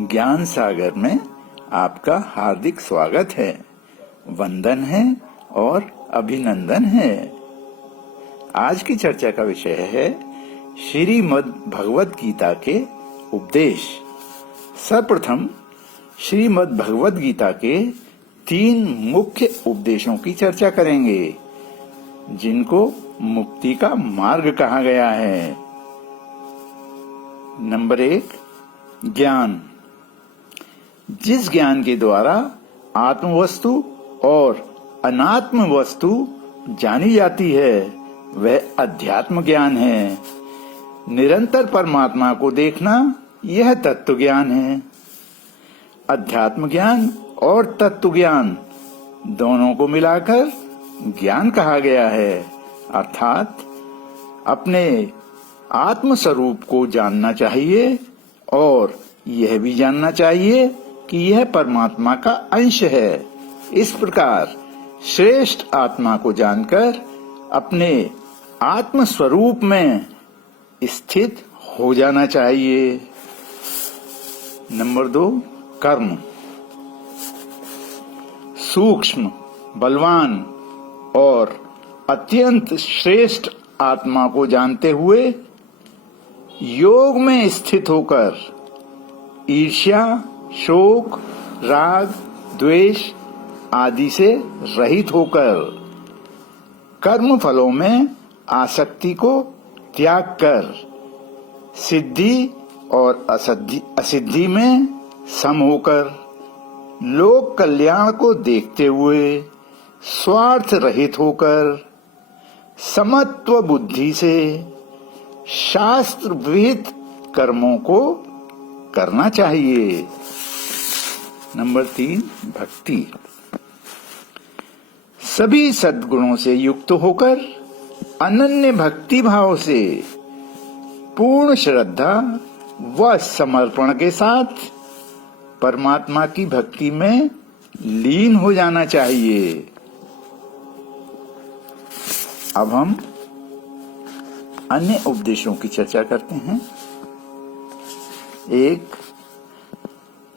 ज्ञान सागर में आपका हार्दिक स्वागत है। वंदन है और अभिनंदन है। आज की चर्चा का विषय है श्रीमद् भगवद गीता के उपदेश। सर्वप्रथम श्रीमद् भगवद गीता के 3 मुख्य उपदेशों की चर्चा करेंगे, जिनको मुक्ति का मार्ग कहा गया है। नंबर 1, ज्ञान। जिस ज्ञान के द्वारा आत्म वस्तु और अनात्म वस्तु जानी जाती है, वह अध्यात्म ज्ञान है। निरंतर परमात्मा को देखना, यह तत्व ज्ञान है। अध्यात्म ज्ञान और तत्व ज्ञान दोनों को मिलाकर ज्ञान कहा गया है, अर्थात अपने आत्म स्वरूप को जानना चाहिए और यह भी जानना चाहिए कि यह परमात्मा का अंश है। इस प्रकार श्रेष्ठ आत्मा को जानकर अपने आत्म स्वरूप में स्थित हो जाना चाहिए। नंबर 2, कर्म। सूक्ष्म, बलवान और अत्यंत श्रेष्ठ आत्मा को जानते हुए योग में स्थित होकर ईर्ष्या, शोक, राग, द्वेष आदि से रहित होकर कर्म फलों में आसक्ति को त्याग कर सिद्धि और असिद्धि में सम होकर लोक कल्याण को देखते हुए स्वार्थ रहित होकर समत्व बुद्धि से शास्त्र विहित कर्मों को करना चाहिए। नंबर 3, भक्ति। सभी सद्गुणों से युक्त होकर अनन्य भक्ति भाव से पूर्ण श्रद्धा व समर्पण के साथ परमात्मा की भक्ति में लीन हो जाना चाहिए। अब हम अन्य उपदेशों की चर्चा करते हैं। 1,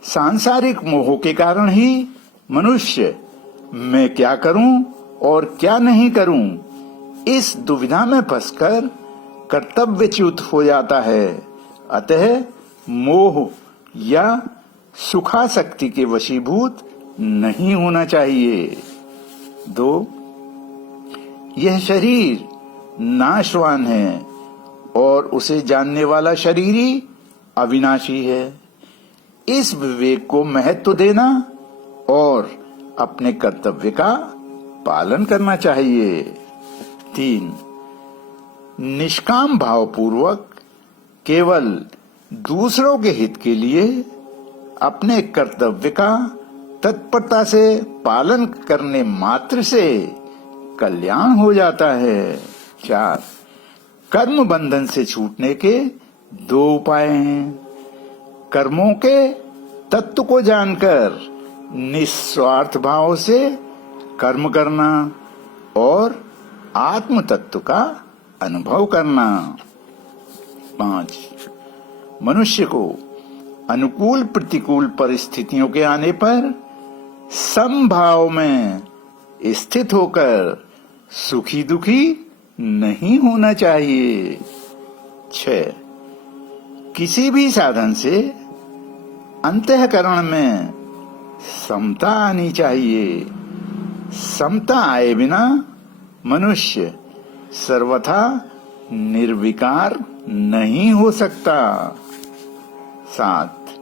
सांसारिक मोह के कारण ही मनुष्य मैं क्या करूं और क्या नहीं करूं, इस दुविधा में फंसकर कर्तव्यच्युत हो जाता है। अतः मोह या सुखासक्ति के वशीभूत नहीं होना चाहिए। 2, यह शरीर नाशवान है और उसे जानने वाला शरीर ही अविनाशी है। इस विवेक को महत्व देना और अपने कर्तव्य का पालन करना चाहिए। 3, निष्काम भाव पूर्वक केवल दूसरों के हित के लिए अपने कर्तव्य का तत्परता से पालन करने मात्र से कल्याण हो जाता है। 4, कर्म बंधन से छूटने के 2 उपाय हैं। कर्मों के तत्व को जानकर निस्वार्थ भाव से कर्म करना और आत्म तत्व का अनुभव करना। 5, मनुष्य को अनुकूल प्रतिकूल परिस्थितियों के आने पर समभाव में स्थित होकर सुखी दुखी नहीं होना चाहिए। 6, किसी भी साधन से अंतःकरण में समता आनी चाहिए। समता आए बिना मनुष्य सर्वथा निर्विकार नहीं हो सकता। 7,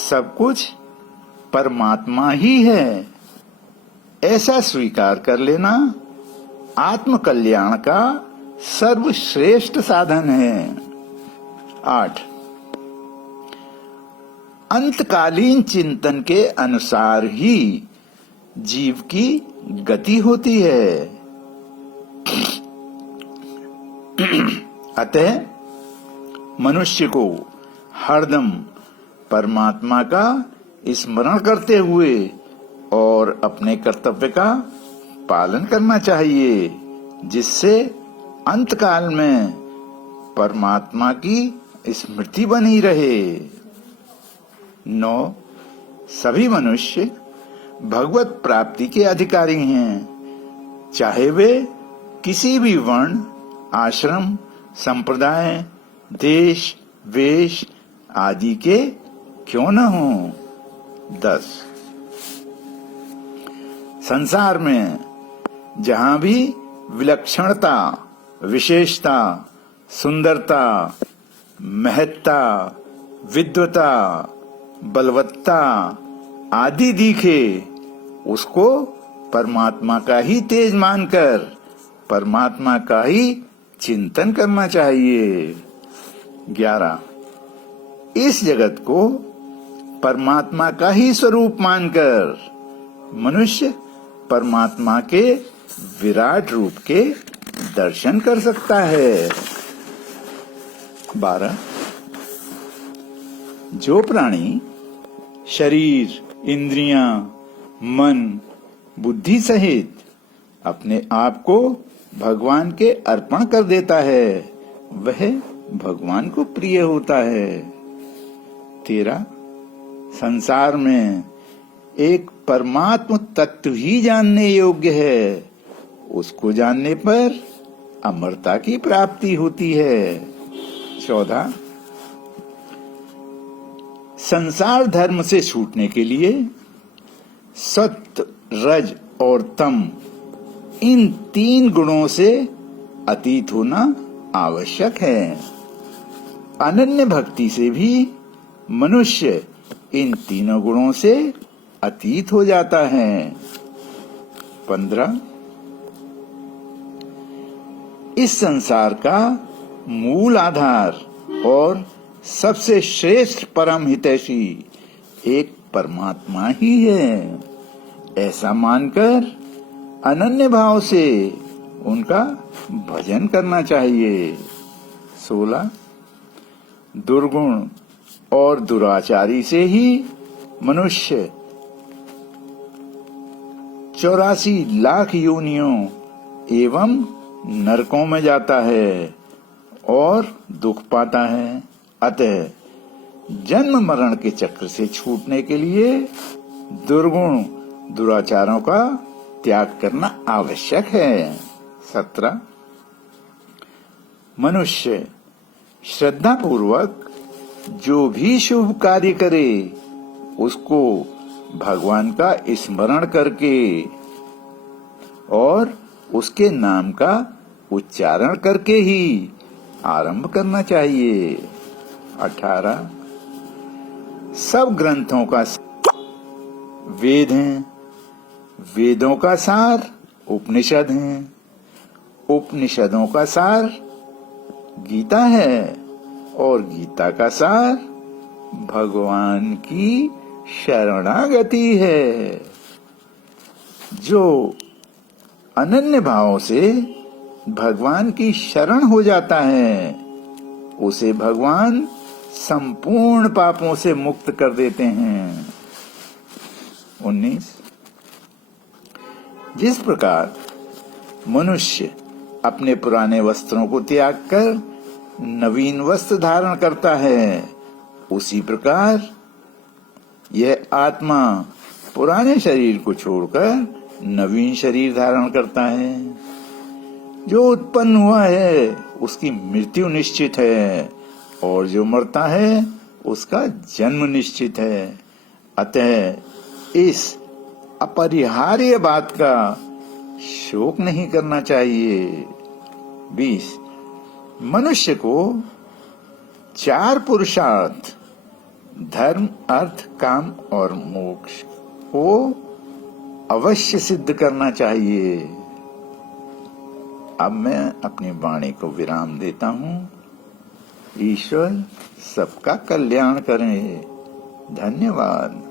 सब कुछ परमात्मा ही है, ऐसा स्वीकार कर लेना आत्म कल्याण का सर्वश्रेष्ठ साधन है। 8, अंतकालीन चिंतन के अनुसार ही जीव की गति होती है। अतः मनुष्य को हरदम परमात्मा का स्मरण करते हुए और अपने कर्तव्य का पालन करना चाहिए, जिससे अंतकाल में परमात्मा की स्मृति बनी रहे। 9 सभी मनुष्य भगवत प्राप्ति के अधिकारी हैं, चाहे वे किसी भी वर्ण, आश्रम, संप्रदाय, देश, वेश आदि के क्यों न हों। 10 संसार में जहां भी विलक्षणता, विशेषता, सुंदरता, महत्ता, विद्वता, बलवत्ता आदि दिखे, उसको परमात्मा का ही तेज मानकर परमात्मा का ही चिंतन करना चाहिए। 11 इस जगत को परमात्मा का ही स्वरूप मानकर मनुष्य परमात्मा के विराट रूप के दर्शन कर सकता है। 12 जो प्राणी शरीर, इंद्रियां, मन, बुद्धि सहित अपने आप को भगवान के अर्पण कर देता है, वह भगवान को प्रिय होता है। 13 संसार में एक परमात्म तत्व ही जानने योग्य है, उसको जानने पर अमरता की प्राप्ति होती है। 14 संसार धर्म से छूटने के लिए सत्व, रज और तम इन 3 गुणों से अतीत होना आवश्यक है। अनन्य भक्ति से भी मनुष्य इन तीनों गुणों से अतीत हो जाता है। 15 इस संसार का मूल आधार और सबसे श्रेष्ठ परम हितैषी एक परमात्मा ही है, ऐसा मानकर अनन्य भाव से उनका भजन करना चाहिए। 16 दुर्गुण और दुराचारी से ही मनुष्य 84 लाख योनियों एवं नरकों में जाता है और दुख पाता है। अतः जन्म मरण के चक्र से छूटने के लिए दुर्गुण, दुराचारों का त्याग करना आवश्यक है। 17 मनुष्य श्रद्धा पूर्वक जो भी शुभ कार्य करे, उसको भगवान का स्मरण करके और उसके नाम का उच्चारण करके ही आरंभ करना चाहिए। 18 सब ग्रंथों का वेद हैं, वेदों का सार उपनिषद हैं, उपनिषदों का सार गीता है और गीता का सार भगवान की शरणागति है। जो अनन्य भाव से भगवान की शरण हो जाता है, उसे भगवान संपूर्ण पापों से मुक्त कर देते हैं। 19 जिस प्रकार मनुष्य अपने पुराने वस्त्रों को त्याग कर नवीन वस्त्र धारण करता है, उसी प्रकार यह आत्मा पुराने शरीर को छोड़कर नवीन शरीर धारण करता है। जो उत्पन्न हुआ है उसकी मृत्यु निश्चित है और जो मरता है उसका जन्म निश्चित है। अतः इस अपरिहार्य बात का शोक नहीं करना चाहिए। 20 मनुष्य को 4 पुरुषार्थ धर्म, अर्थ, काम और मोक्ष को अवश्य सिद्ध करना चाहिए। अब मैं अपनी वाणी को विराम देता हूँ। ईश्वर सबका कल्याण करें। धन्यवाद।